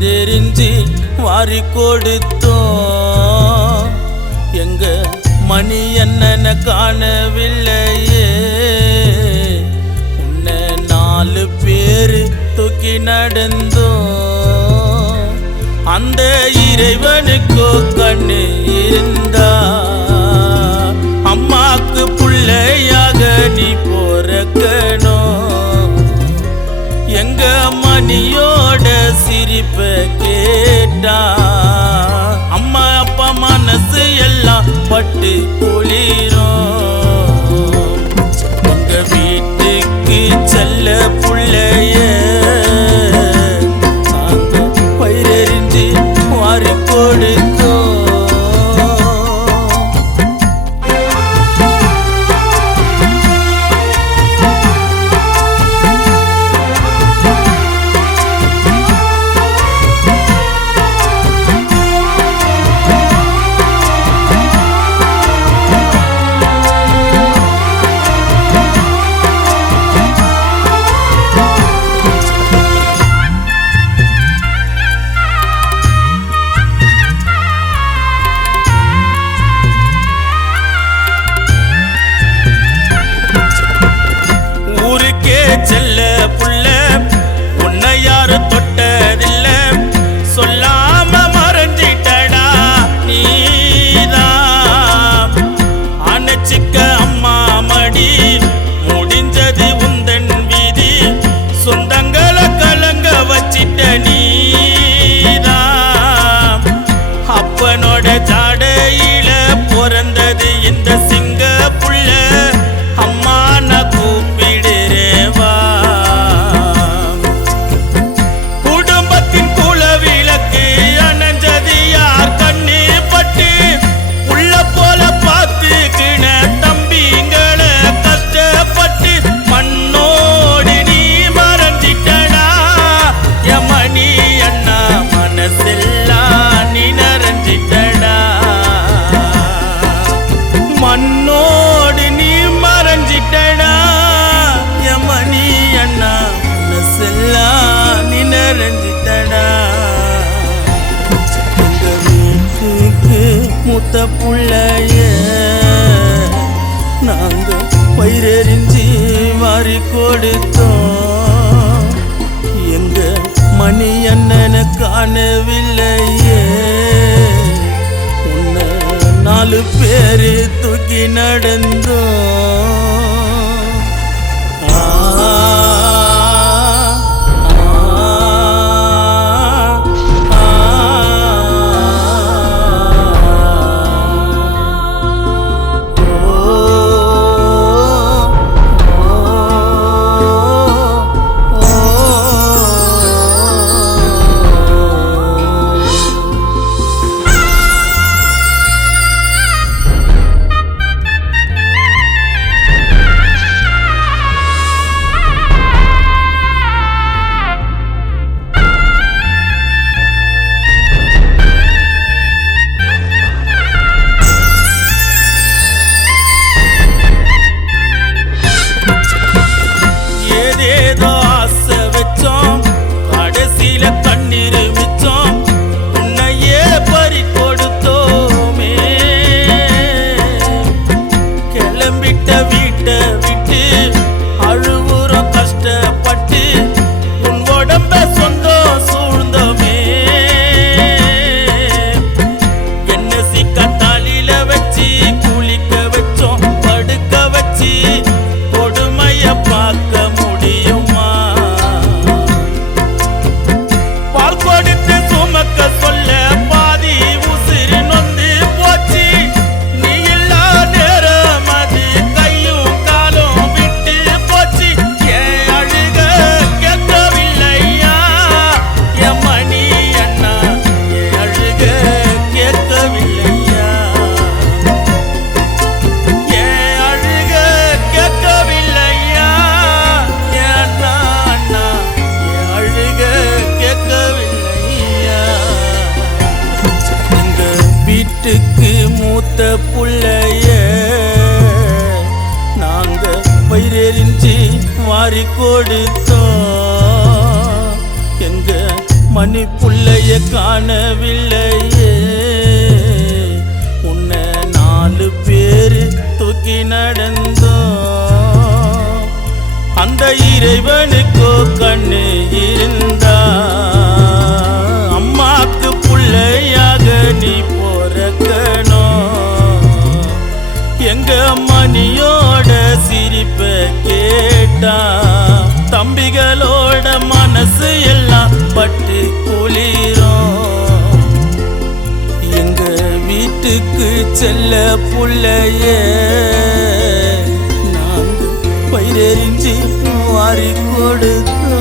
வயிறெறிஞ்சு வாரி கொடுத்தோம். எங்க மணி என்னன்னு காணவில்லையே, உன்னை 4 பேரு தூக்கி நடந்தோம். அந்த இறைவனுக்கோ கண்ணு இருந்தா அம்மாக்கு புள்ளையாக நீ பொறக்கணும். எங்க மணியோட சிரிப்ப கேட்டா அம்மா அப்பா மனசு எல்லாம் பட்டு குளிரும். உங்க வீட்டுக்கு செல்ல புள்ளைய நாங்க வயிறெறிஞ்சு வாரி கொடுத்தோம். செல்ல புள்ள உன்னை யாரு தொட்டதில்ல, சொல்லாம மறைஞ்சிட்டடா நீதான். அணைச்சிக்க அம்மா மடி முடிஞ்சது உந்தன் வீதி, சொந்தங்களை கலங்க வச்சிட்ட நீதான். அப்பனோட ஜாடையில பிறந்தது இந்த சிங்க புள்ள, அம்மா நான் கூப்பிடுறேவா. குடும்பத்தின் குல விளக்கு அணைஞ்சது யார் கண்ணு பட்டு, உள்ள போல பார்த்துக்கின தம்பிங்களை கஷ்டப்பட்டு மண்ணோடு நீ மறைஞ்சிட்டடா. யமணி அண்ணா மனசெல்லாம் நீ நிறைஞ்சிட்டடா. மண்ணோடு நீ மறைஞ்சிட்டடா. யமணி அண்ணா மனசெல்லாம் நீ நிறைஞ்சிட்டடா. எங்க வீட்டுக்கு மூத்த புள்ளைய நாங்க வயிறெறிஞ்சு வாரி கொடுத்தோம். எங்க மணி அண்ணனை காணவில்லையே, உன்னை 4 பேரு தூக்கி நடந்தோம். புள்ளைய காணவில்லையே, உன்னை 4 பேரு தூக்கி நடந்தோம். அந்த இறைவனுக்கோ கண்ணு இருந்தா அம்மாக்கு புள்ளையாக நீ போறக்கணும். எங்க மணியோட சிரிப்ப கேட்டா தம்பிகளோட மனசு எல்லாம் பட்டு குளிரும். எங்க வீட்டுக்கு செல்ல புள்ளையே நாங்க பயிரெறிஞ்சு வாரி கொடுத்தோம்.